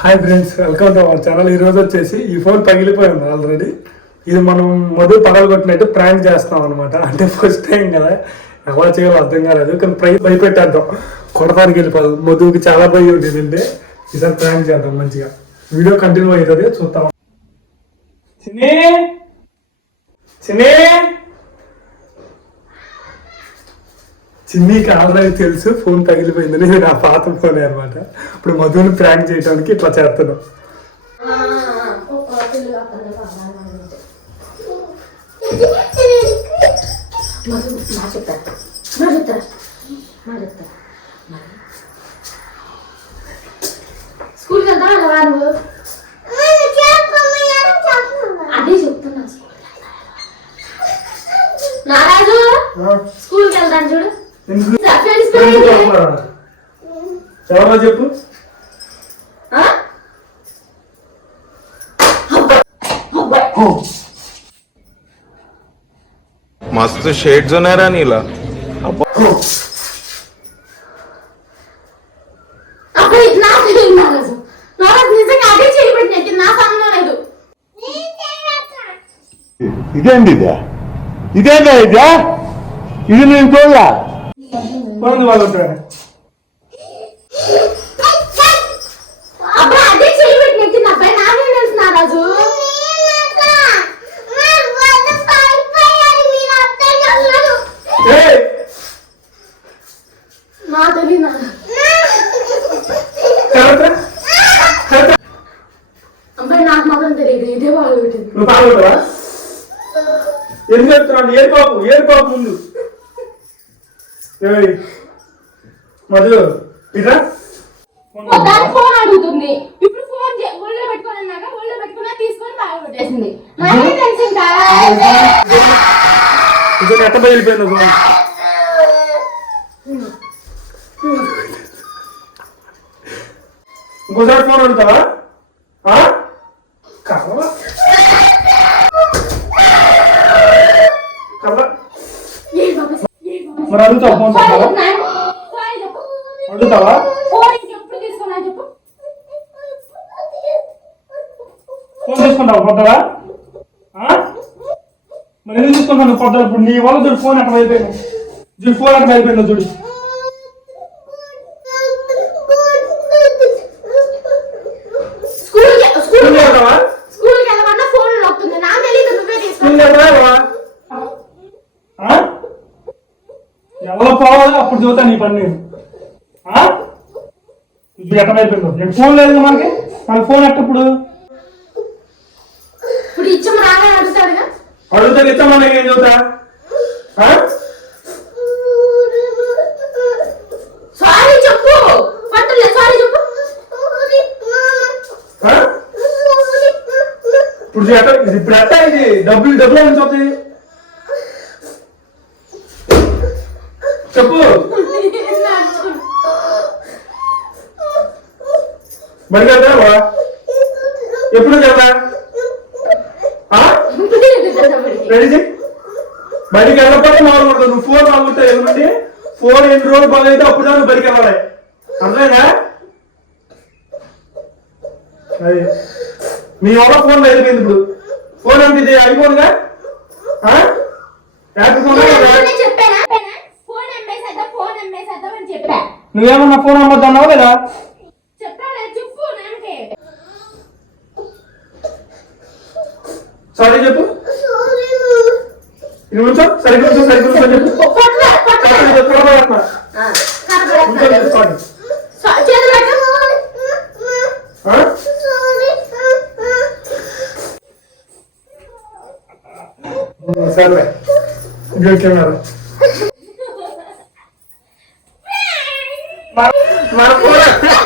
Hi friends welcome to our channel ఈరోజు వచ్చేసి ఈ ఫోన్ పగిలిపోయింది ఆల్రెడీ ఇది మనం మొదలు పగలగొట్టినట్టు ప్రాంక్ చేస్తాం అనమాట అంటే ఫస్ట్ టైం కదా. ఎలా చేయాలో అర్థం కాలేదు కానీ ప్రై భయపెట్టేద్దాం. కొడతానికి వెళ్ళిపోదు. మధుకి చాలా భయం ఉంటుంది అంటే ఈసారి ప్రాంక్ చేద్దాం మంచిగా. వీడియో కంటిన్యూ అవుతుంది చూద్దాం. చిన్ని! చిన్ని! చిన్నీకి ఆల్రెడీ తెలుసు ఫోన్ పగిలిపోయిందని ఇది నా పాత ఫోన్ అనమాట ఇప్పుడు మధుని ప్రాంక్ చేయడానికి ఇట్లా చేస్తున్నాం. స్కూల్కి వెళ్తా అలా నువ్వు అదే చెప్తున్నా నారాజు! స్కూల్కి వెళ్తాను చూడు. ఎవరో చెప్పు. మస్తు షేడ్స్ ఉన్నారా నీలా. ఇదేంటి ఇదా? ఇది నేను చూడలా? వాళ్ళు పెట్టింది. నువ్వు పగలగొట్టవా? ఎందుకు చెప్తున్నాను ఏడు పాపు ఏడు పాపు ముందు! మధు ఇదా దాని ఫోన్ అడుగుతుంది. ఇప్పుడు ఫోన్ ఒళ్ళో పెట్టుకొని అన్నాక ఒళ్ళో పెట్టుకున్నా తీసుకొని బాగా పెట్టేసింది నాకేం తెలుసు ఇంకా ఇది ఎట్ట బయలుపోయింది ఫోన్ ఇంకోసారి ఫోన్ అడుగుతావా ఆ? కర్రవా కర్ర ఏ బాబా, ఏ బాబా. మరి అడుగుతావా? ఫోన్ చెప్పు. అడుగుతావా? ఫోన్ తీసుకుంటావా? పొద్దుగా మరి ఎందుకు తీసుకుంటాను నువ్వు పొద్దున ఇప్పుడు నీ వల్ల చూడు ఫోన్ ఎక్కడ అయిపోయింది. చూడు ఫోన్ ఎక్కడ అయిపోయిందో చూడు స్కూల్ కి- స్కూల్ ఫోన్ కి- చేస్తావా స్కూల్కి వెళ్ళమన్నా ఫోన్ నొక్కుతుంది నాకు తెలియదు నువ్వే తీసుకో ఫోన్ చేస్తావా ఎవరో పోవాలి అప్పుడు చూతా నీ పని నేను? ఇప్పుడు అయిపోయిందో నేను ఫోన్ లేదు మనకి. మన ఫోన్ ఎక్కప్పుడు ఇప్పుడు? ఇచ్చమ్మ రాగా అడుగుతాడుగా? అడుగుతా ఇస్తామన్నా ఏం ఆ? సారీ చెప్పు. పట్టలే సారీ చెప్పు. ఆ? ఇప్పుడు ఎట్ట? ఇది ఇప్పుడు ఎట్ట? ఇది డబ్బులు డబ్బులు నుంచి వస్తాయి చెప్పు. మరి వెళ్తావా ఎప్పుడు కదా? రెడీ బడికి వెళ్ళకపోతే మామూలు నువ్వు ఫోన్ బాగుంటావు ఏమంటే? ఫోన్ ఎన్ని రోజులు బాగైతే అప్పుడు నువ్వు బడికి వెళ్ళాలి. అర్థమైనా మీ ఎవరో ఫోన్ అయిపోయింది ఇప్పుడు. ఫోన్ అంటే ఇది అయిపోనుగా యాప్ ఫోన్ నేనే చెప్పానా ఫోన్ అమ్మేసేద్దాం ఫోన్ అమ్మేసేద్దాం అని చెప్పా నువ్వేమన్నా ఫోన్ అమ్మద్దు అన్నావు లేదా? చెప్పాలే చెప్పు నాకే సారీ చెప్పు. ఇది ఉంచో సరిగ్గా ఉంచో సరిగ్గా ఉంచో చెప్పు సారీ. పొరపాటున. ఉంచో చెప్పు, సారీ. చేతులు పెట్టు ఆ? సర్లే ఇది కెమెరా మన మన ఫోన్